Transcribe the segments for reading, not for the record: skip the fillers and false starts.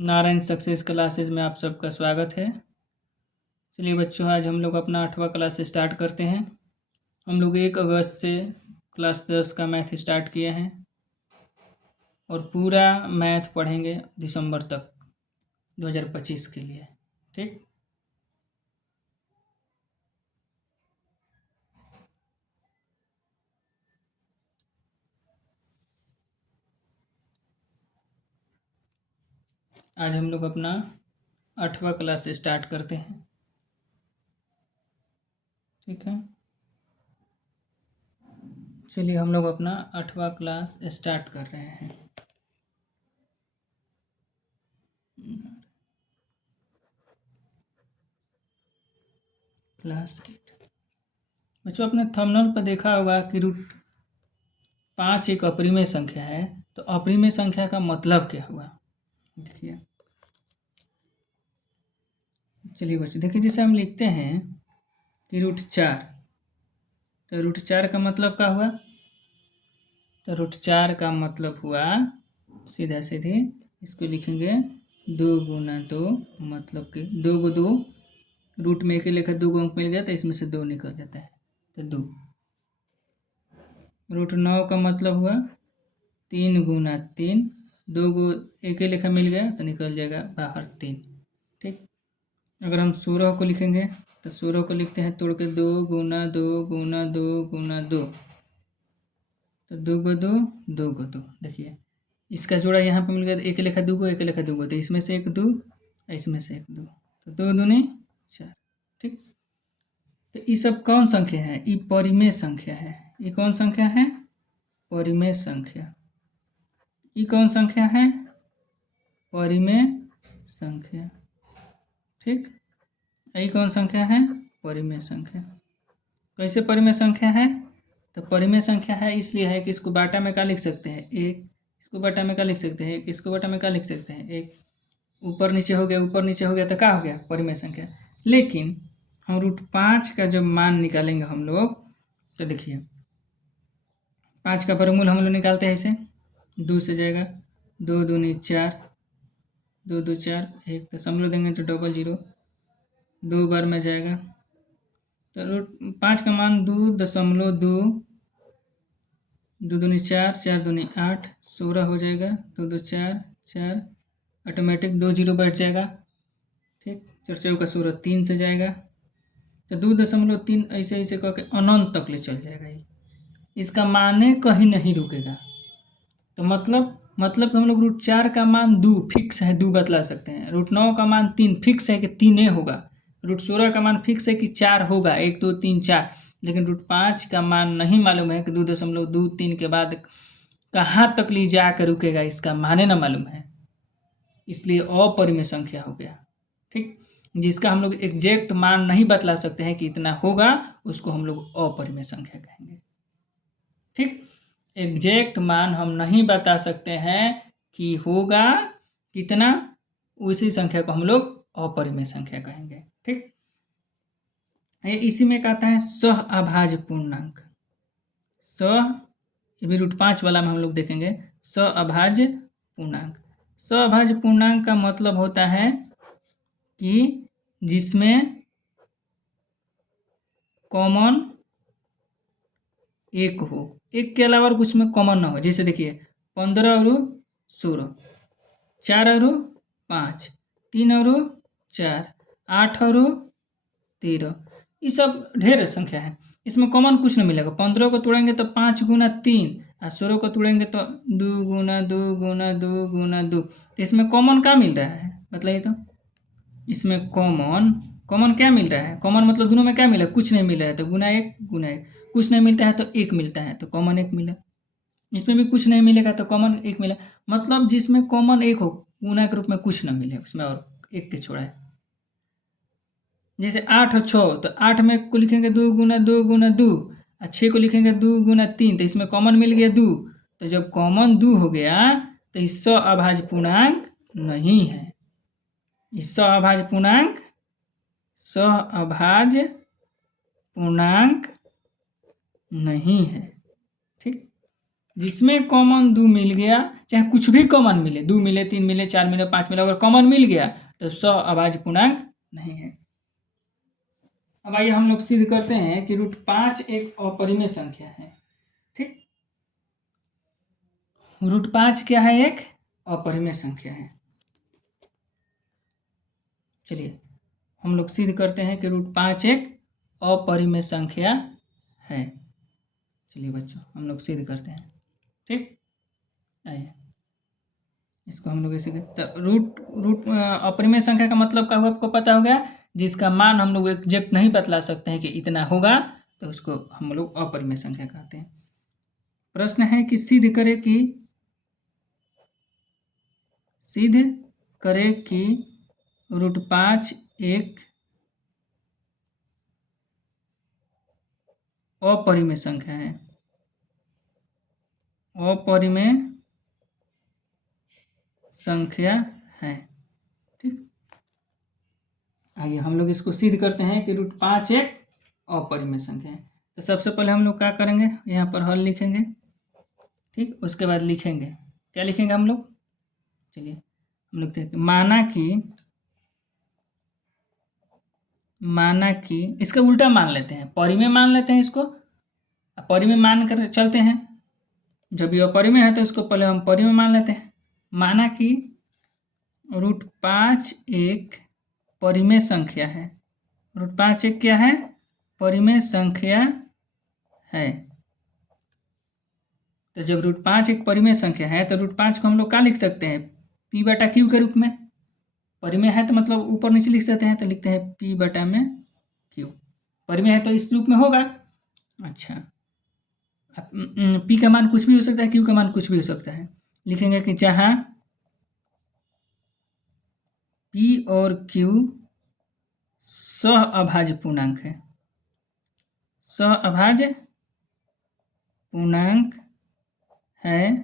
Narayan success classes में आप सबका स्वागत है। चलिए बच्चों, आज हम लोग अपना 8वां क्लास स्टार्ट करते हैं। हम लोग 1 अगस्त से क्लास 10 का मैथ स्टार्ट किए हैं और पूरा मैथ पढ़ेंगे दिसंबर तक 2025 के लिए। ठीक, आज हम लोग अपना 8वां क्लास स्टार्ट करते हैं। ठीक है, चलिए हम लोग अपना 8वां क्लास स्टार्ट कर रहे हैं। क्लास 8 बच्चों, आपने थंबनेल पर देखा होगा कि √5 एक अपरिमेय संख्या है। तो अपरिमेय संख्या का मतलब क्या हुआ, देखिए। चलिए बच्चों देखिए, जैसे हम लिखते हैं कि √4, तो √4 का मतलब क्या हुआ? तो √4 का मतलब हुआ सीधा सीधे इसको लिखेंगे 2 गुना 2, मतलब कि 2 को 2 रूट में एक ही लेकर 2 अंक मिल गया तो इसमें से 2 निकल जाता है, तो 2। √9 का मतलब हुआ 3 गुना 3, 2 को एक ही लेखा मिल गया तो निकल जाएगा बाहर 3। ठीक, अगर हम 16 को लिखेंगे तो 16 को लिखते हैं तोड़ के 2 गुना 2 गुना 2 गुना 2, तो 2 को 2 2 को 2। देखिए इसका जोड़ा यहाँ पे मिल गया, एक लेखा 2 को एक लेखा 2 को, तो इसमें से एक 2, इसमें से एक 2, तो 2 दूनी 4। ठीक, तो ये सब कौन संख्या है? ये परिमेय संख्या है। ये कौन संख्या है? परिमेय संख्या। ये कौन संख्या है? परिमेय संख्या। ठीक, ये कौन संख्या है? परिमेय संख्या। कैसे परिमेय संख्या है? तो परिमेय संख्या है इसलिए है कि इसको बाटा में क्या लिख सकते हैं? 1, इसको बाटा में क्या लिख सकते हैं? 1, इसको बाटा में क्या लिख सकते हैं? 1। ऊपर नीचे हो गया, ऊपर नीचे हो गया तो क्या हो गया? परिमेय संख्या। लेकिन हम √5 का जब मान निकालेंगे हम लोग, तो देखिए 5 का वर्गमूल हम लोग निकालते हैं ऐसे, 2 से जाएगा, 2 दूनी 4, 2 2 4, 1 दशमलव देंगे तो 00, 2 बार में जाएगा, तो √5 का मान 2.2, 2 दूनी 4, 4 दूनी 8, 16 हो जाएगा, 2 2 4 4, ऑटोमेटिक 2 0 बैठ जाएगा। ठीक, 4 4 का 16, 3 से जाएगा, तो 2.3 ऐसे ऐसे करके अनंत तक ले चल जाएगा। ये इसका माने कहीं नहीं रुकेगा। तो मतलब कि हम लोग √4 का मान 2 फिक्स है, 2 बतला सकते हैं। √9 का मान 3 फिक्स है कि 3 होगा। √16 का मान फिक्स है कि 4 होगा, 1 2 3 4। लेकिन √5 का मान नहीं मालूम है कि 2.23 के बाद कहाँ तक ले जाकर रुकेगा, इसका माने ना मालूम है, इसलिए अपरिमेय संख्या हो गया। ठीक, जिसका हम लोग एग्जैक्ट मान नहीं बतला सकते हैं कि इतना होगा, उसको हम लोग अपरिमेय संख्या कहेंगे। ठीक, एग्जैक्ट मान हम नहीं बता सकते हैं कि होगा कितना, उसी संख्या को हम लोग अपरिमेय संख्या कहेंगे। ठीक, इसी में कहता है सहअभाज्य पूर्णांक। ये भी √5 वाला में हम लोग देखेंगे सहअभाज्य पूर्णांक। सहअभाज्य पूर्णांक का मतलब होता है कि जिसमें कॉमन एक हो, एक के अलावा और कुछ में कॉमन ना हो। जैसे देखिए 15 और 16, 4 और 5, 3 और 4, 8 और 13, ये सब ढेर संख्या है, इसमें कॉमन कुछ नहीं मिलेगा। 15 को तोड़ेंगे तो 5 गुना 3, और 16 को तोड़ेंगे तो 2 गुना 2 गुना 2 गुना 2। तो इसमें कॉमन क्या मिल रहा है बताइए? तो इसमें कॉमन क्या मिल रहा है? कॉमन मतलब दोनों में क्या मिला? कुछ नहीं मिला है तो गुना 1 गुना 1, कुछ नहीं मिलता है तो 1 मिलता है तो कॉमन 1 मिला। इसमें भी कुछ नहीं मिलेगा तो कॉमन 1 मिला। मतलब जिसमें कॉमन 1 हो, गुना के रूप में कुछ ना मिले उसमें और 1 के छोड़ा है। जैसे 8 और 6, तो 8 में को लिखेंगे 2 गुना 2 गुना 2, और 6 को लिखेंगे 2 गुना 3, तो इसमें कॉमन मिल गया 2। तो जब कॉमन 2 हो गया तो इस सहअभाज्य पूर्णांक नहीं है। इस सहअभाज्य पूर्णांक नहीं है। ठीक, जिसमें कॉमन 2 मिल गया, चाहे कुछ भी कॉमन मिले, 2 मिले, 3 मिले, 4 मिले, 5 मिले, अगर कॉमन मिल गया तो सहअभाज्य पूर्णांक नहीं है। अब आइए हम लोग सिद्ध करते हैं कि √5 एक अपरिमेय संख्या है। ठीक, √5 क्या है? एक अपरिमेय संख्या है। चलिए हम लोग सिद्ध करते हैं कि √5 एक अपरिमेय संख्या है। चलिए बच्चों हम लोग सिद्ध करते हैं। ठीक, आइए इसको हम लोग ऐसे तो रूट अपरिमेय संख्या का मतलब क्या हुआ आपको पता होगा, जिसका मान हम लोग एग्जैक्ट नहीं बतला सकते हैं कि इतना होगा, तो उसको हम लोग अपरिमेय संख्या कहते हैं। प्रश्न है कि सिद्ध करे कि √5 एक अपरिमेय संख्या है। अपरिमेय संख्या है। ठीक, आइए हम लोग इसको सिद्ध करते हैं कि √5 एक अपरिमेय संख्या है। तो सबसे पहले हम लोग क्या करेंगे, यहाँ पर हल लिखेंगे। ठीक, उसके बाद लिखेंगे, क्या लिखेंगे हम लोग? चलिए हम लोग देखते, माना कि इसका उल्टा मान लेते हैं, परिमेय मान लेते हैं इसको, परिमेय मान कर चलते हैं। जब ये अपरिमेय है तो इसको पहले हम परिमेय मान लेते हैं। माना कि √5 एक परिमेय संख्या है। √5 एक क्या है? परिमेय संख्या है। तो जब √5 एक परिमेय संख्या है तो √5 को हम लोग क्या लिख सकते हैं? P/Q के रूप में। परिमेय है तो मतलब ऊपर नीचे लिख सकते हैं, तो लिखते हैं P/Q। परिमेय है तो इस रूप में होगा। अच्छा, P का मान कुछ भी हो सकता है, Q का मान कुछ भी हो सकता है। लिखेंगे कि जहाँ P और Q सहअभाज्य पूर्णांक है, सहअभाज्य पूर्णांक है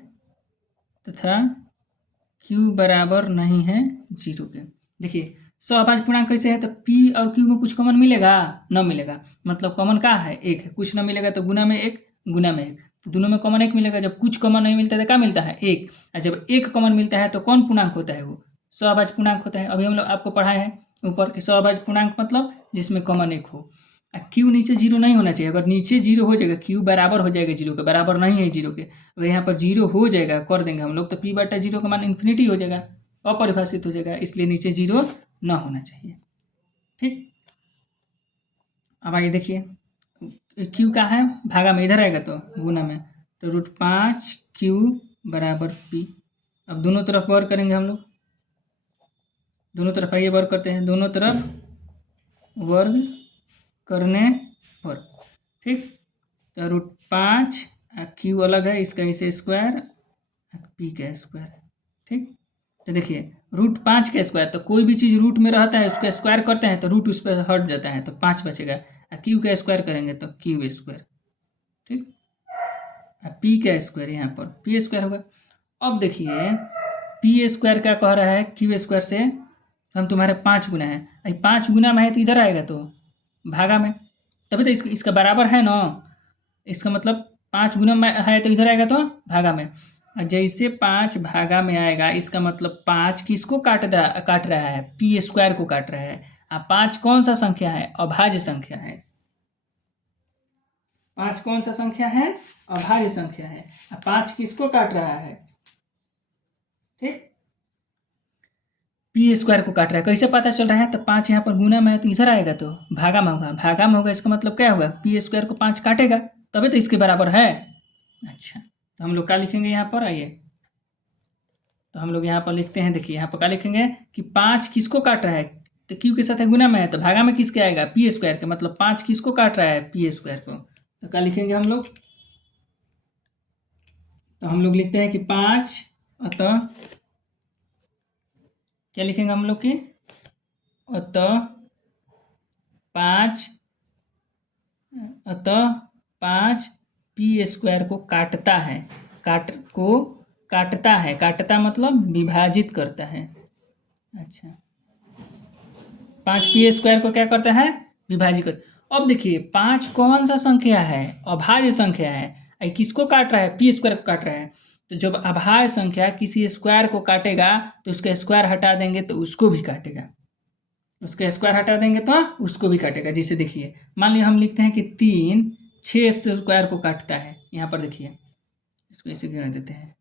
तथा Q बराबर नहीं है 0 के। देखिए सहअभाज्य पूर्णांक कैसे है, तो P और Q में कुछ कॉमन मिलेगा? न मिलेगा, मतलब कॉमन क्या है? एक है। कुछ न मिलेगा तो गुना में एक, गुना में एक, दोनों में कॉमन एक मिलेगा। जब कुछ कॉमन नहीं मिलता है तो क्या मिलता है? एक। और जब एक कॉमन मिलता है तो कौन पूर्णांक होता है? वो सहअभाज्य पूर्णांक होता है। अभी हम लोग आपको पढ़ाए हैं ऊपर कि सहअभाज्य पूर्णांक मतलब जिसमें कॉमन एक हो। Q नीचे 0 नहीं होना चाहिए। अगर नीचे 0 हो जाएगा, Q बराबर हो जाएगा 0 के, बराबर नहीं है 0 के, अगर यहाँ पर 0 हो जाएगा कर देंगे हम लोग, तो P/0 का मान इन्फिनिटी हो जाएगा, अपरिभाषित हो जाएगा, इसलिए नीचे 0 ना होना चाहिए। ठीक, अब आइए देखिए Q का है भागा में, इधर आएगा तो गुना में, तो √5 Q बराबर P। अब दोनों तरफ वर्ग करेंगे हम लोग, दोनों तरफ आइए वर्ग करते हैं, दोनों तरफ वर्ग करने पर। ठीक, तो √5 Q अलग है, इसका इसे स्क्वायर, P का स्क्वायर। ठीक, तो देखिए √5 का स्क्वायर, तो कोई भी चीज़ रूट में रहता है उसका स्क्वायर करते हैं तो रूट उस पर हट जाता है, तो 5 बचेगा। Q का स्क्वायर करेंगे तो Q स्क्वायर। ठीक, P का स्क्वायर यहाँ पर P स्क्वायर होगा। अब देखिए P स्क्वायर क्या कह रहा है? Q स्क्वायर से हम तुम्हारे 5 गुना है, 5 गुना में है तो इधर आएगा तो भागा में, तभी तो इसका बराबर है ना। इसका मतलब 5 गुना में है तो इधर आएगा तो भागा में। जैसे 5 भागा में आएगा, इसका मतलब 5 किसको काट रहा है? P स्क्वायर को काट रहा है। 5 कौन सा संख्या है? अभाज्य संख्या है। 5 कौन सा संख्या है? अभाज्य संख्या है। 5 किसको काट रहा है? ठीक, P स्क्वायर को काट रहा है। कैसे पता चल रहा है? तो 5 यहाँ पर गुना में है तो इधर आएगा तो भागा में होगा, भागा में होगा, इसका मतलब क्या होगा? P स्क्वायर को 5 काटेगा तभी तो इसके बराबर है। अच्छा, तो हम लोग क्या लिखेंगे यहाँ पर? आइए तो हम लोग यहाँ पर लिखते हैं, देखिए यहाँ पर क्या लिखेंगे कि 5 किसको काट रहा है? तो Q के साथ है गुना में है तो भागा में किसके आएगा? P स्क्वायर के, मतलब 5 किसको काट रहा है? P स्क्वायर को। तो क्या लिखेंगे हम लोग? तो हम लोग लिखते हैं कि 5 अतः क्या लिखेंगे हम लोग की? अतः 5 P स्क्वायर को काटता है, काटता मतलब विभाजित करता है। अच्छा, 5 P स्क्वायर को क्या करता है? विभाजित कर। अब देखिए 5 कौन सा संख्या है? अभाज्य संख्या है। किसको काट रहा है, पी स्क्वायर को काट रहा है। तो जब अभाज्य संख्या किसी स्क्वायर को काटेगा तो उसका स्क्वायर हटा देंगे तो उसको भी काटेगा, उसका स्क्वायर हटा देंगे तो उसको भी काटेगा। जैसे देखिए मान लीजिए हम लिखते हैं कि 3 6 स्क्वायर को काटता है। यहाँ पर देखिए इसको ऐसे गिना देते हैं,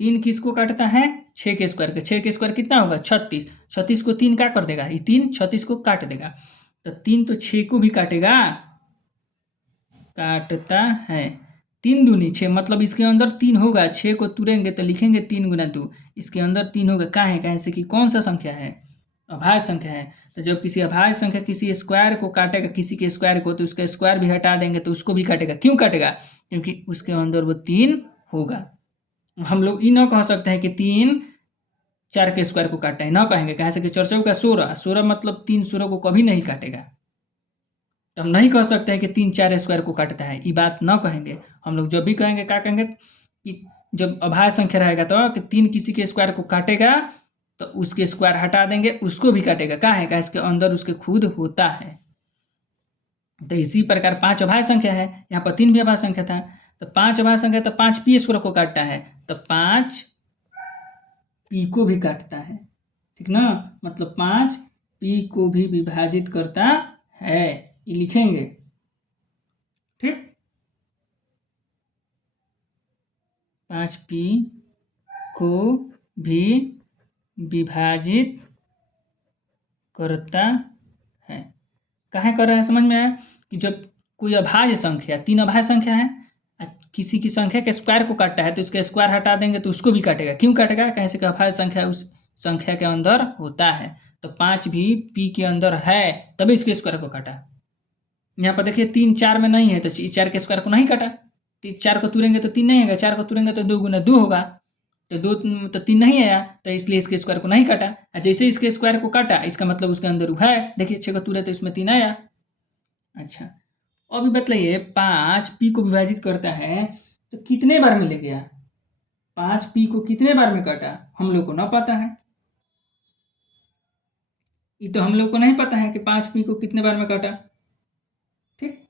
3 किसको काटता है, 6 के स्क्वायर के। 6 के स्क्वायर कितना होगा, 36। 36 को 3 क्या कर देगा, ये 3 36 को काट देगा। तो 3 तो 6 को भी काटेगा, काटता है। 3 दूनी 6, मतलब इसके अंदर 3 होगा। 6 को तुरेंगे तो लिखेंगे 3 गुना 2, इसके अंदर 3 होगा। कहाँ है, कहाँ से कि कौन सा संख्या है, अभाज्य संख्या है। तो जब किसी अभाज्य संख्या किसी स्क्वायर को काटेगा, किसी के स्क्वायर को, तो उसका स्क्वायर भी हटा देंगे तो उसको भी काटेगा। क्यों काटेगा, क्योंकि उसके अंदर वो 3 होगा। हम लोग ये न कह सकते हैं कि 3 4 के स्क्वायर को काटा है, न कहेंगे। कहाँ से कि 4 चौका 16, 16 मतलब 3 16 को कभी नहीं काटेगा। तो हम नहीं कह सकते हैं कि 3 4 स्क्वायर को काटता है, ये बात न कहेंगे। हम लोग जब भी कहेंगे क्या कहेंगे कि जब अभाज्य संख्या रहेगा तो कि 3 किसी के स्क्वायर को काटेगा तो उसके स्क्वायर हटा देंगे, उसको भी काटेगा। कहाँ है, कहाँ इसके अंदर उसके खुद होता है। तो इसी प्रकार 5 अभाज्य संख्या है, यहाँ पर 3 भी अभाज्य संख्या था। तो 5 अभाज्य संख्या तो 5 पी स्क्वायर को काटता है, तो 5 पी को भी काटता है, ठीक ना। मतलब 5 पी को भी विभाजित करता है, ये लिखेंगे, ठीक। 5 पी को भी विभाजित करता है। कहाँ कर रहे हैं, समझ में आया कि जब कोई अभाज्य संख्या, 3 अभाज्य संख्या है, किसी की संख्या के स्क्वायर को काटता है तो उसके स्क्वायर हटा देंगे तो उसको भी काटेगा। क्यों काटेगा, कैसे कि अभाज्य संख्या उस संख्या के अंदर होता है। तो 5 भी पी के अंदर है तभी इसके स्क्वायर को काटा। यहाँ पर देखिए 3 4 में नहीं है तो 4 के स्क्वायर को नहीं काटा। 4 को तुरेंगे तो 3 नहीं होगा, 4 को तुरेंगे तो 2 गुना 2 होगा, तो 2 तो 3 नहीं आया, तो इसलिए इसके स्क्वायर को नहीं काटा। और जैसे इसके स्क्वायर को काटा इसका मतलब उसके अंदर वो है। देखिए 6 को तुरे तो इसमें 3 आया। अच्छा अभी बताइए 5 पी को विभाजित करता है तो कितने बार में ले गया, 5 पी को कितने बार में काटा, हम लोग को ना पता है। ये तो हम लोग को नहीं पता है कि 5 पी को कितने बार में काटा, ठीक।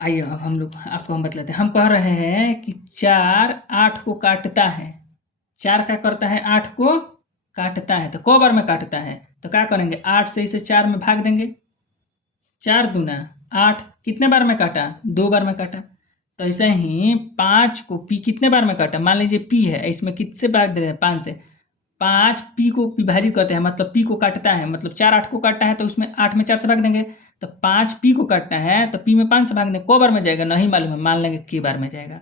आइए अब हम लोग आपको हम बतलाते हैं। हम कह रहे हैं कि 4 8 को काटता है, 4 क्या करता है, 8 को काटता है। तो क बार में काटता है, तो क्या करेंगे, 8 से इसे 4 में भाग देंगे। 4 दूना 8, कितने बार में काटा, 2 बार में काटा। तो ऐसे ही 5 को पी कितने बार में काटा, मान लीजिए पी है, इसमें कितने भाग दे रहे हैं, 5 से। 5 पी को विभाजित करते हैं, मतलब पी को काटता है, मतलब 4 8 को काटता है तो उसमें 8 में 4 से भाग देंगे। तो 5 पी को काटना है तो पी में 5 से भाग देंगे। को बार में जाएगा नहीं मालूम है, मान लेंगे के बार में जाएगा।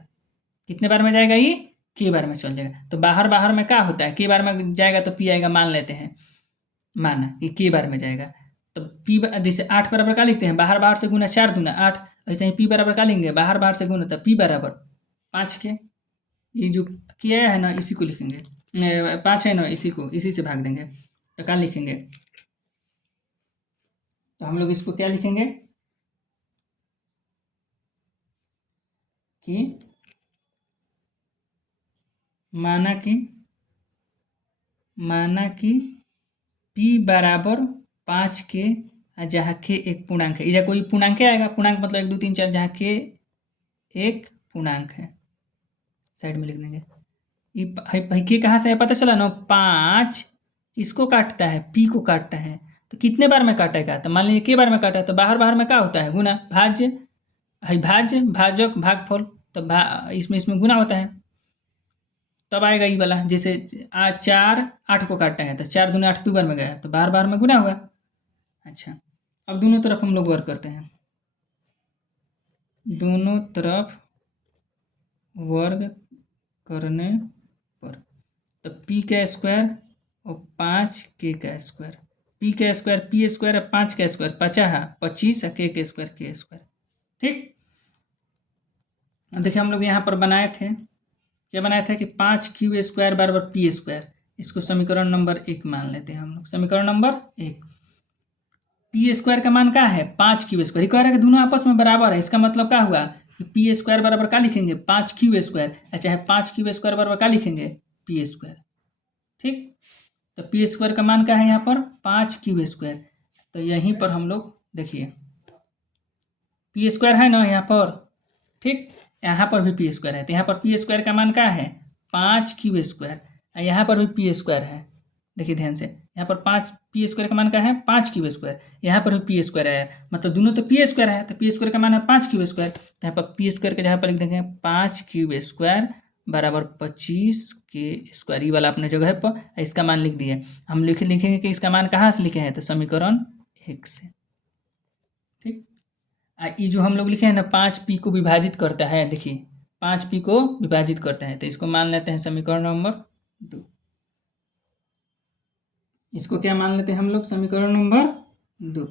कितने बार में जाएगा, ये के बार में चल जाएगा। तो बाहर बाहर में क्या होता है, के बार में जाएगा तो पी आएगा, मान लेते हैं, माना ये के बार में जाएगा। तो पी जैसे 8 बराबर क्या लिखते हैं, बाहर बाहर से गुना 4 दूना 8, ऐसे ही पी बराबर क्या लेंगे, बाहर बाहर से गुना, तो पी बराबर 5 के। ये जो किया है ना इसी को लिखेंगे, 5 है ना इसी को, इसी से भाग देंगे तो क्या लिखेंगे, तो हम लोग इसको क्या लिखेंगे कि माना कि पी बराबर 5 के, जहाँ के एक पूर्णांक है, या कोई पूर्णांक आएगा, पूर्णांक मतलब 1 2 3 4, जहाँ के एक पूर्णांक है, साइड में लिख देंगे। ये के कहाँ से है पता चला ना, 5 इसको काटता है, पी को काटता है, तो कितने बार में काटेगा, तो मान लीजिए के बार में काटा है, तो बाहर बाहर में क्या होता है, गुना, भाज्य है, भाज्य भाजक भागफल, तो इसमें गुना होता है, तब आएगा ये वाला। जैसे 4 8 को काटता है तो 4 दूना 8 2 बार में गया तो बार बार में गुना हुआ। अच्छा अब दोनों तरफ हम लोग वर्क करते हैं, दोनों तरफ वर्ग करने पर, तो पी का स्क्वायर और 5 के का स्क्वायर, पी का स्क्वायर पी स्क्वायर है, 5 का स्क्वायर 25 और के स्क्वायर के स्क्वायर, ठीक। देखिए हम लोग यहाँ पर बनाए थे, क्या बनाया था कि 5 क्यू स्क्वायर बराबर पी स्क्वायर, इसको समीकरण नंबर 1 मान लेते हैं हम लोग। समीकरण नंबर 1, पी स्क्वायर का मान क्या है, 5 क्यू स्क्वायर, कह रहा है कि दोनों आपस में बराबर है। इसका मतलब क्या हुआ कि पी स्क्वायर बराबर क्या लिखेंगे, 5 क्यू स्क्वायर, चाहे 5 क्यू स्क्वायर बराबर क्या लिखेंगे, पी स्क्वायर, ठीक। तो पी स्क्वायर का मान क्या है यहाँ पर, 5 क्यू स्क्वायर। तो यहीं पर हम लोग देखिए पी स्क्वायर है ना यहाँ पर, ठीक, यहाँ पर भी पी स्क्वायर है, तो यहाँ पर पी स्क्वायर का मान क्या है 5q², और यहाँ पर भी पी स्क्वायर है। देखिए ध्यान से, यहाँ पर 5p² का मान क्या है 5q², यहाँ पर भी पी स्क्वायर है, मतलब दोनों तो पी स्क्वायर है, तो पी स्क्वायर का मान है 5q², तो यहाँ पर पी स्क्वायर के जहाँ पर लिख देंगे 5q² बराबर 25k², ये वाला अपने जगह पर इसका मान लिख दिए। हम लिखेंगे कि इसका मान कहाँ से लिखे हैं, तो समीकरण 1 से, ठीक। ये जो हम लोग लिखे हैं ना 5p को विभाजित करता है, देखिए 5p को विभाजित करता है, तो इसको मान लेते हैं समीकरण नंबर 2। इसको क्या मान लेते हैं हम लोग, समीकरण नंबर 2।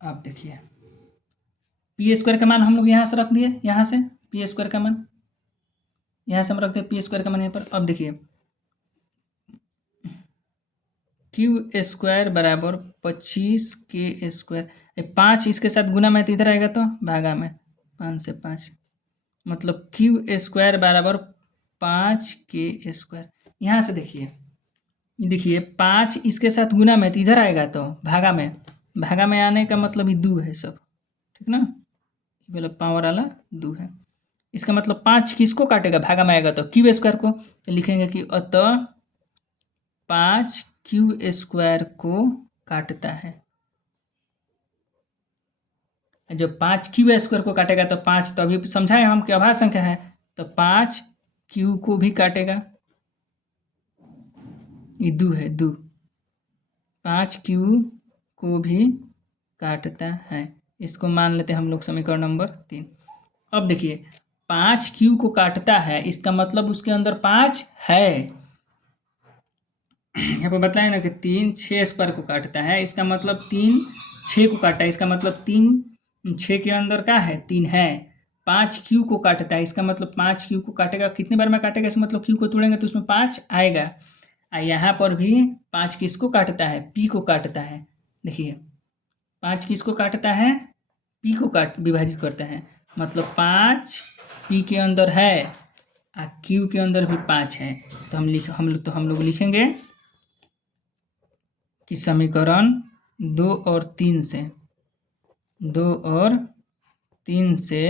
आप देखिए p² का मान हम लोग यहाँ से रख दिए, यहाँ से p² का मान यहाँ से हम रखते हैं p² का मान यहाँ पर। अब देखिए q² बराबर 25k², 5 इसके साथ गुना में तो इधर आएगा तो भागा में 5 से 5, मतलब q² बराबर 5k²। यहाँ से देखिए 5 इसके साथ गुना में तो इधर आएगा तो भागा में आने का मतलब ये 2 है सब, ठीक ना, मतलब पावर वाला 2 है। इसका मतलब 5 किसको काटेगा, भागा में आएगा तो q² को, तो लिखेंगे कि अतः 5q² को काटता है। जब 5q² को काटेगा तो 5 तो अभी समझाए हम कि अभाज्य संख्या है, तो 5q को भी काटेगा, ये 2 है 2, 5q को भी काटता है। इसको मान लेते हैं हम लोग समीकरण नंबर 3। अब देखिए 5q को काटता है, इसका मतलब उसके अंदर 5 है। यहाँ पर बताया ना कि 3 6² को काटता है, इसका मतलब 3 6 को काटा है, इसका मतलब 3 6 के अंदर क्या है 3 है। 5q को काटता है, इसका मतलब 5q को काटेगा, कितने बार में काटेगा, इसका मतलब q को तोड़ेंगे तो उसमें 5 आएगा। यहाँ पर भी 5 किसको काटता है, p को काटता है। देखिए 5 किसको काटता है, p को विभाजित करता है, मतलब 5 p के अंदर है और q के अंदर भी 5 है। तो हम लोग लिखेंगे कि समीकरण 2 और 3 से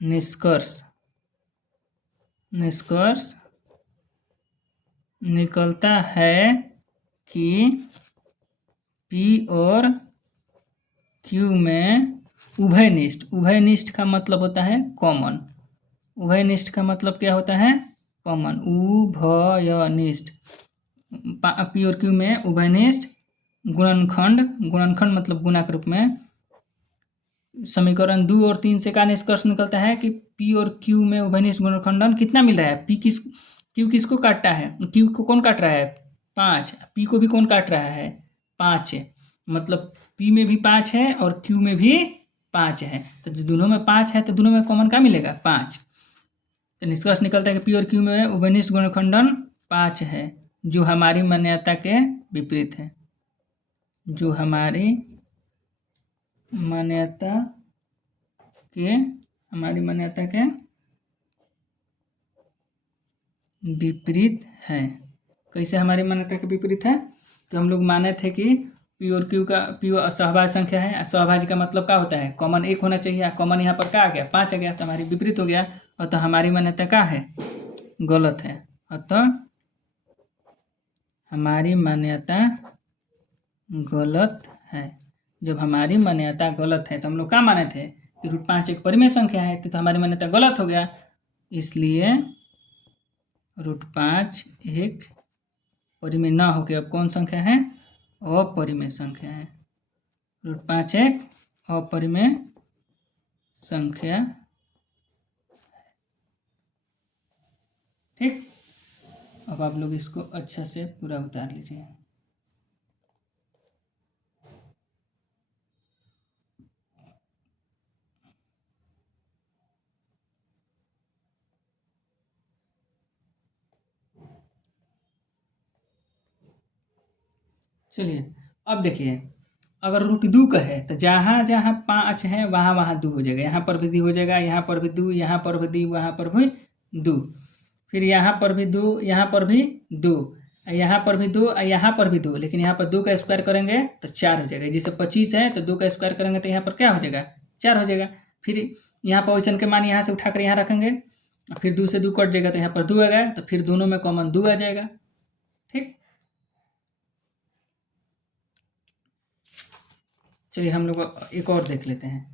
निष्कर्ष निकलता है कि p और q में उभयनिष्ठ का मतलब होता है कॉमन। उभयनिष्ठ का मतलब क्या होता है, कॉमन। उभयनिष्ठ p और q में उभयनिष्ठ गुणनखंड मतलब गुना के रूप में। समीकरण 2 और 3 से का निष्कर्ष निकलता है कि p और q में उभयनिष्ठ गुणनखंडन कितना मिल रहा है, q किसको काटता है, q को कौन काट रहा है 5, p को भी कौन काट रहा है 5, मतलब p में भी 5 है और q में भी 5 है, तो दोनों में 5 है तो दोनों में कॉमन क्या मिलेगा 5। तो निष्कर्ष निकलता है कि p और q में उभयनिष्ठ गुणनखंडन 5 है, जो हमारी मान्यता के विपरीत है, जो हमारी मान्यता के विपरीत है। कैसे हमारी मान्यता के विपरीत है, तो हम लोग माने थे कि p और q का p सहभाज्य संख्या है, सहभाज्य का मतलब क्या होता है कॉमन 1 होना चाहिए, कॉमन यहाँ पर क्या आ गया 5 आ गया, तो हमारी विपरीत हो गया, अतः हमारी मान्यता क्या है गलत है। अतः हमारी मान्यता गलत है। जब हमारी मान्यता गलत है तो हम लोग क्या माने थे कि √5 एक परिमेय संख्या है, तो हमारी मान्यता गलत हो गया, इसलिए √5 एक परिमेय न होकर अब कौन संख्या है, अपरिमेय संख्या है। √5 एक अपरिमेय संख्या, ठीक। अब आप लोग इसको अच्छा से पूरा उतार लीजिए। चलिए अब देखिए, अगर √2 का है तो जहाँ जहाँ 5 है वहाँ वहाँ 2 हो जाएगा, यहाँ पर भी 2 हो जाएगा, यहाँ पर भी 2, यहाँ पर भी 2, वहाँ पर भी 2, फिर यहाँ पर भी 2, यहाँ पर भी 2, यहाँ पर भी 2 यहाँ पर भी 2, लेकिन यहाँ पर 2 का स्क्वायर करेंगे तो 4 हो जाएगा। जैसे 25 है तो 2 का स्क्वायर करेंगे तो यहाँ पर क्या हो जाएगा, 4 हो जाएगा। फिर यहाँ पोजीशन के मान यहाँ से उठाकर यहाँ रखेंगे, फिर 2 से 2 कट जाएगा तो यहाँ पर 2 आ गया, तो फिर दोनों में कॉमन 2 आ जाएगा। ठीक, चलिए हम लोग एक और देख लेते हैं।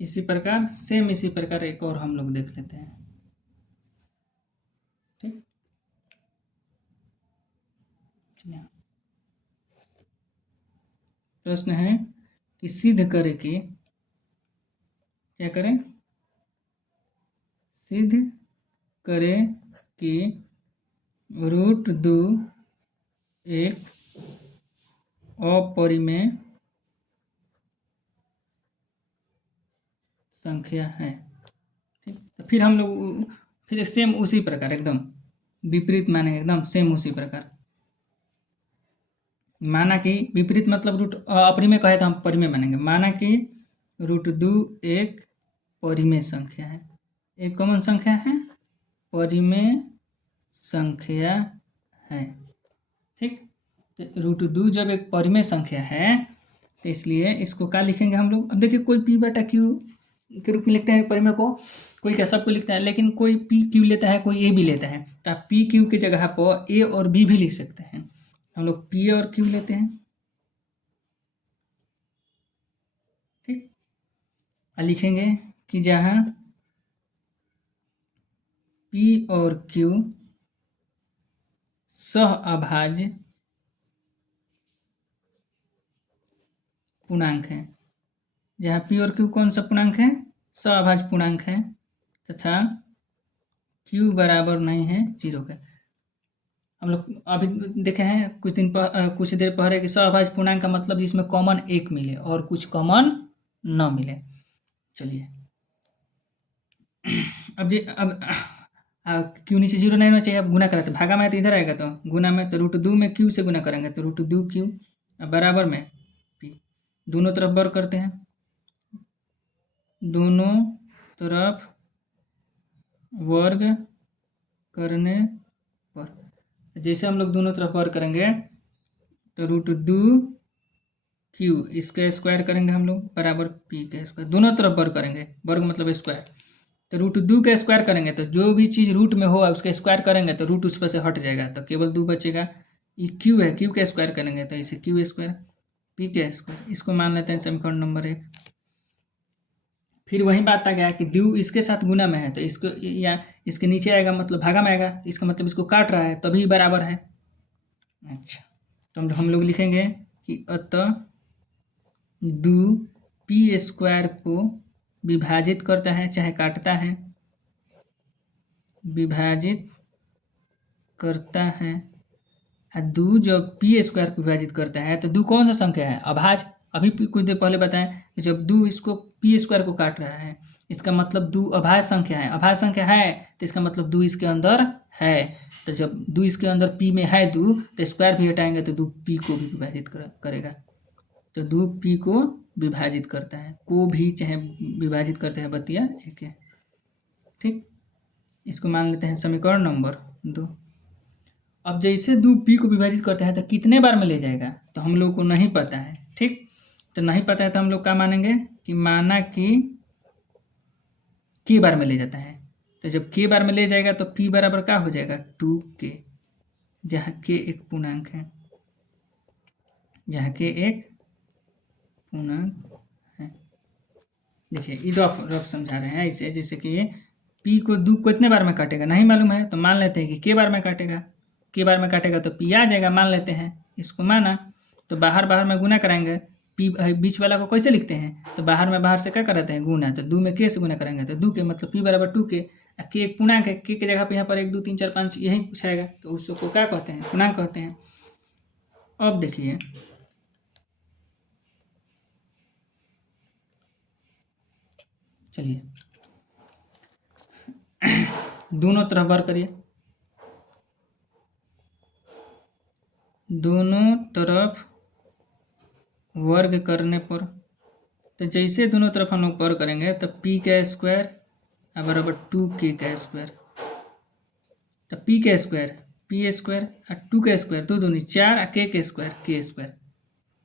इसी प्रकार सेम इसी प्रकार एक और हम लोग देख लेते हैं। ठीक, प्रश्न है कि सिद्ध करे कि, क्या करें, सिद्ध करे कि √2 एक अपरिमेय संख्या है। ठीक, तो फिर हम लोग फिर सेम उसी प्रकार एकदम विपरीत मानेंगे, एकदम सेम उसी प्रकार माना कि विपरीत मतलब रूट अपरिमेय कहे तो हम परिमेय मानेंगे। माना कि √2 एक परिमेय संख्या है, एक कॉमन संख्या है, परिमेय संख्या है। ठीक, √2 जब एक परिमेय संख्या है तो इसलिए इसको क्या लिखेंगे हम लोग। अब देखिए कोई p/q के रूप में लिखते हैं परिमेय को, कोई क्या सबको लिखता है, लेकिन कोई p/q लेता है, कोई a भी लेता है, तो आप p/q की जगह पर a और b भी लिख सकते हैं। हम लोग p और q लेते हैं। ठीक, लिखेंगे कि जहाँ p और q सह अभाज्य पूर्णांक है, जहाँ p और q कौन सा पूर्णांक है, सह अभाज्य पूर्णांक है, तथा q बराबर नहीं है 0 के। हम लोग अभी देखे हैं कुछ देर पहले कि सहअभाज्य पूर्णांक का मतलब जिसमें कॉमन एक मिले और कुछ कॉमन न मिले। चलिए अब क्यू नीचे 0 नहीं होना चाहिए। अब गुना कराते, भागा में तो इधर आएगा, तो गुना में तो √2 में q से गुना करेंगे तो √2q बराबर में p, दोनों तरफ वर्ग करते हैं, दोनों तरफ वर्ग करने पर जैसे हम लोग दोनों तरफ वर्ग करेंगे तो √2q इसका स्क्वायर करेंगे हम लोग बराबर p का स्क्वायर, दोनों तरफ वर्ग करेंगे, वर्ग मतलब स्क्वायर, तो √2 का स्क्वायर करेंगे तो जो भी चीज़ रूट में हो उसका स्क्वायर करेंगे तो रूट उस पर से हट जाएगा, तो केवल 2 बचेगा। ये q है, q का स्क्वायर करेंगे तो इसे q स्क्वायर, p का स्क्वायर, इसको मान लेते हैं समीकरण नंबर 1। फिर वही बात आ गया कि 2 इसके साथ गुना में है तो इसको या इसके नीचे आएगा मतलब भागा में आएगा, इसका मतलब इसको काट रहा है तभी बराबर है। अच्छा, तो हम लोग लिखेंगे कि अतः 2 p स्क्वायर को विभाजित करता है, चाहे काटता है, विभाजित करता है। 2 जब p स्क्वायर को विभाजित करता है तो 2 कौन सा संख्या है, अभाज्य। अभी कुछ देर पहले बताएं कि जब 2 इसको p स्क्वायर को काट रहा है इसका मतलब 2 अभाज्य संख्या है, अभाज्य संख्या है तो इसका मतलब 2 इसके अंदर है, तो जब 2 इसके अंदर p में है 2 तो स्क्वायर भी हटाएंगे तो 2 p को भी विभाजित करेगा, तो 2 p को विभाजित करता है, को भी चाहे विभाजित करता है बतिया एक है। ठीक, इसको मान लेते हैं समीकरण नंबर 2। अब जैसे 2 p को विभाजित करता है तो कितने बार में ले जाएगा तो हम लोग को नहीं पता है। ठीक, तो नहीं पता है तो हम लोग क्या मानेंगे कि माना कि k बार में ले जाता है, तो जब k बार में ले जाएगा तो p बराबर क्या हो जाएगा 2k, जहाँ k एक पूर्णांक है, जहाँ k एक पूर्णांक है। देखिए ये रफ समझा रहे हैं ऐसे, जैसे कि p को 2 कितने बार में काटेगा नहीं मालूम है तो मान लेते हैं कि k बार में काटेगा, k बार में काटेगा तो p आ जाएगा, मान लेते हैं इसको माना, तो बाहर बाहर में गुना कराएंगे, p बीच वाला को कैसे लिखते हैं तो बाहर से क्या कराते हैं गुना, तो 2 में k से गुना करेंगे तो 2k मतलब p बराबर 2k, k एक पूर्णांक है, k की जगह पे यहाँ पर 1 2 3 4 5 यही पूछाएगा तो उसको क्या कहते हैं, पूर्णांक कहते हैं। अब देखिए चलिए दोनों तरफ वर्ग करिए, दोनों तरफ वर्ग करने पर, तो जैसे दोनों तरफ हम लोग वर्ग करेंगे तो पी का स्क्वायर बराबर 2k का स्क्वायर, तो पी का स्क्वायर पी स्क्वायर और 2 का स्क्वायर 2 दूनी 4 और के स्क्वायर के स्क्वायर,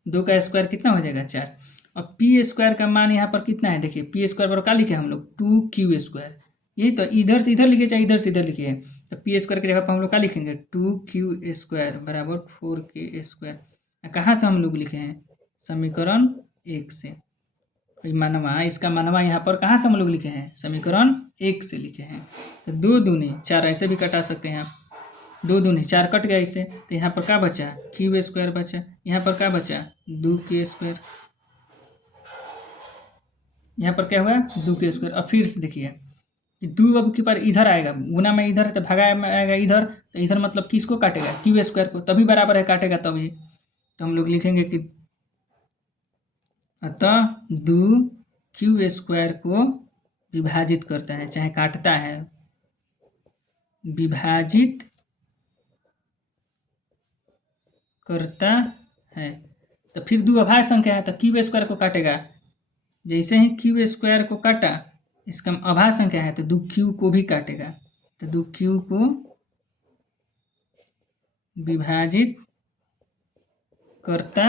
2 का स्क्वायर कितना हो जाएगा 4। और पी स्क्वायर का मान यहाँ पर कितना है, देखिए पी स्क्वायर बराबर क्या लिखे हम लोग 2q स्क्वायर, यही तो इधर से इधर लिखे चाहे इधर से इधर लिखे हैं, तो पी स्क्वायर की जगह पर हम लोग क्या लिखेंगे 2q स्क्वायर बराबर 4k स्क्वायर। कहाँ से हम लोग लिखे हैं, समीकरण 1 से। मानवा इसका मानवा यहाँ पर कहाँ से हम लोग लिखे हैं, समीकरण 1 से लिखे हैं। तो 2 दूनी 4 ऐसे भी कटा सकते हैं आप, 2 दूनी 4 कट गया इससे, तो यहाँ पर क्या बचा क्यू स्क्वायर बचा, यहाँ पर क्या बचा 2k स्क्वायर, यहाँ पर क्या हुआ 2k स्क्वायर। अब फिर से देखिए कि 2 अब के पर इधर आएगा, गुना में इधर तो भगा में आएगा इधर, तो इधर मतलब किसको काटेगा क्यू स्क्वायर को, तभी बराबर है काटेगा तभी। तो हम लोग लिखेंगे कि अतः 2q स्क्वायर को विभाजित करता है, चाहे काटता है, विभाजित करता है। तो फिर 2 अभाज्य संख्या है तो क्यू स्क्वायर को काटेगा, जैसे ही क्यू स्क्वायर को काटा इसका अभाज्य संख्या है तो 2q को भी काटेगा, तो 2q को विभाजित करता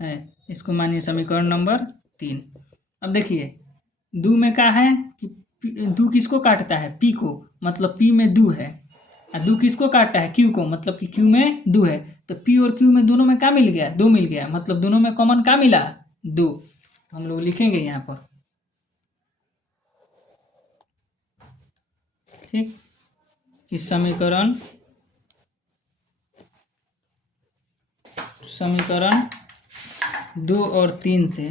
है, इसको मानिए समीकरण नंबर 3। अब देखिए 2 में क्या है कि 2 किसको काटता है p को, मतलब p में 2 है, और 2 किसको काटता है q को, मतलब कि q में 2 है, तो p और q में दोनों में क्या मिल गया 2 मिल गया, मतलब दोनों में कॉमन क्या मिला 2। तो हम लोग लिखेंगे यहाँ पर, ठीक, इस समीकरण 2 और 3 से,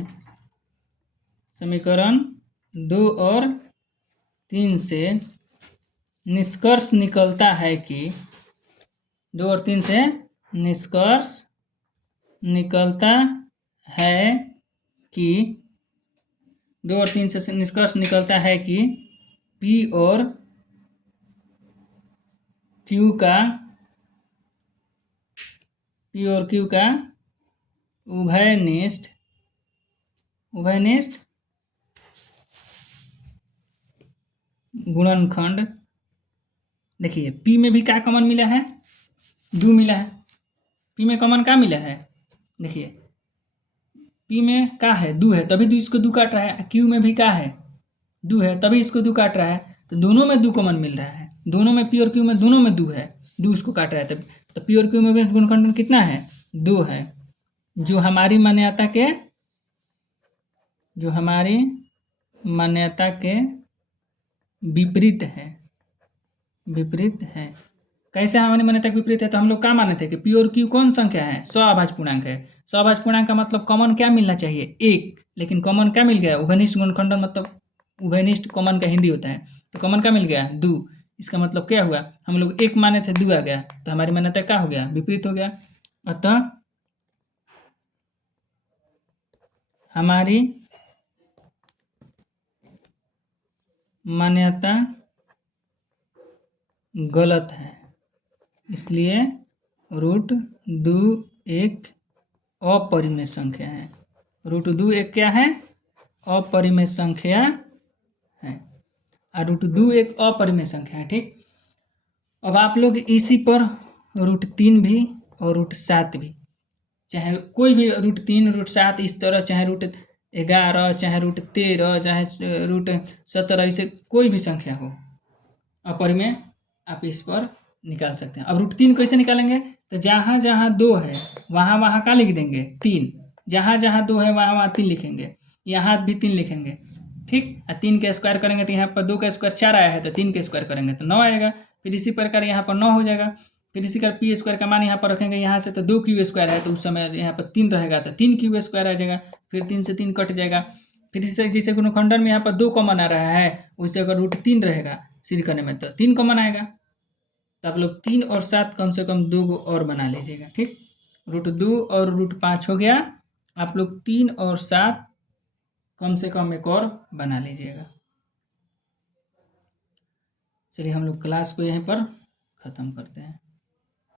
समीकरण 2 और 3 से निष्कर्ष निकलता है कि 2 और 3 से निष्कर्ष निकलता है कि 2 और 3 से निष्कर्ष निकलता है कि P और Q का उभयनिष्ठ गुणनखंड, देखिए P में भी क्या कॉमन मिला है 2 मिला है, P में कॉमन क्या मिला है, देखिए P में क्या है 2 है तभी 2 इसको 2 काट रहा है, Q में भी क्या है 2 है तभी इसको 2 काट रहा है, तो दोनों में 2 कॉमन मिल रहा है, दोनों में P और Q में दोनों में 2 है, 2 इसको काट रहा है तब, तो P और Q में भी गुणनखंड कितना है 2 है, जो हमारी मान्यता के विपरीत है। कैसे हमारी मान्यता के विपरीत है, तो हम लोग क्या माने थे कि P और Q कौन संख्या है सअभाज्य पूर्णांक है, सअभाज्य पूर्णांक का मतलब कॉमन क्या मिलना चाहिए 1, लेकिन कॉमन क्या मिल गया उभयनिष्ठ गुणनखंड, मतलब उभयनिष्ठ कॉमन का हिंदी होता है, तो कॉमन क्या मिल गया 2, इसका मतलब क्या हुआ हम लोग 1 माने थे 2 आ गया, तो हमारी मान्यता क्या हो गया विपरीत हो गया। अतः हमारी मान्यता गलत है, इसलिए √2 एक अपरिमेय संख्या है, √2 एक क्या है अपरिमेय संख्या है, और √2 एक अपरिमेय संख्या है, ठीक। अब आप लोग इसी पर √3 भी और √7 भी, चाहे कोई भी √3 √7 इस तरह, चाहे √11 चाहे √13 चाहे √17, इसे कोई भी संख्या हो अपरिमेय आप इस पर निकाल सकते हैं। अब √3 कैसे निकालेंगे, तो जहाँ जहाँ 2 है वहाँ वहाँ क्या लिख देंगे 3, जहाँ जहाँ 2 है वहाँ वहाँ 3 लिखेंगे, यहाँ भी 3 लिखेंगे, ठीक। 3 का स्क्वायर करेंगे तो यहाँ पर 2 का स्क्वायर 4 आया है, तो 3 का स्क्वायर करेंगे तो 9 आएगा, फिर इसी प्रकार यहाँ पर 9 हो जाएगा, फिर इसी का P स्क्वायर का मान यहाँ पर रखेंगे, यहाँ से तो 2q स्क्वायर है तो उस समय यहाँ पर 3 रहेगा तो 3q स्क्वायर आ जाएगा, फिर 3 से 3 कट जाएगा, फिर इससे जैसे गुणनखंडन में यहाँ पर 2 कॉमन आ रहा है, उससे अगर √3 रहेगा सीधी करने में तो 3 कॉमन आएगा, तो आप लोग 3 और 7 कम से कम 2 और बना लीजिएगा, ठीक। √2 और √5 हो गया, आप लोग 3 और 7 कम से कम एक और बना लीजिएगा। चलिए हम लोग क्लास को यहीं पर ख़त्म करते हैं।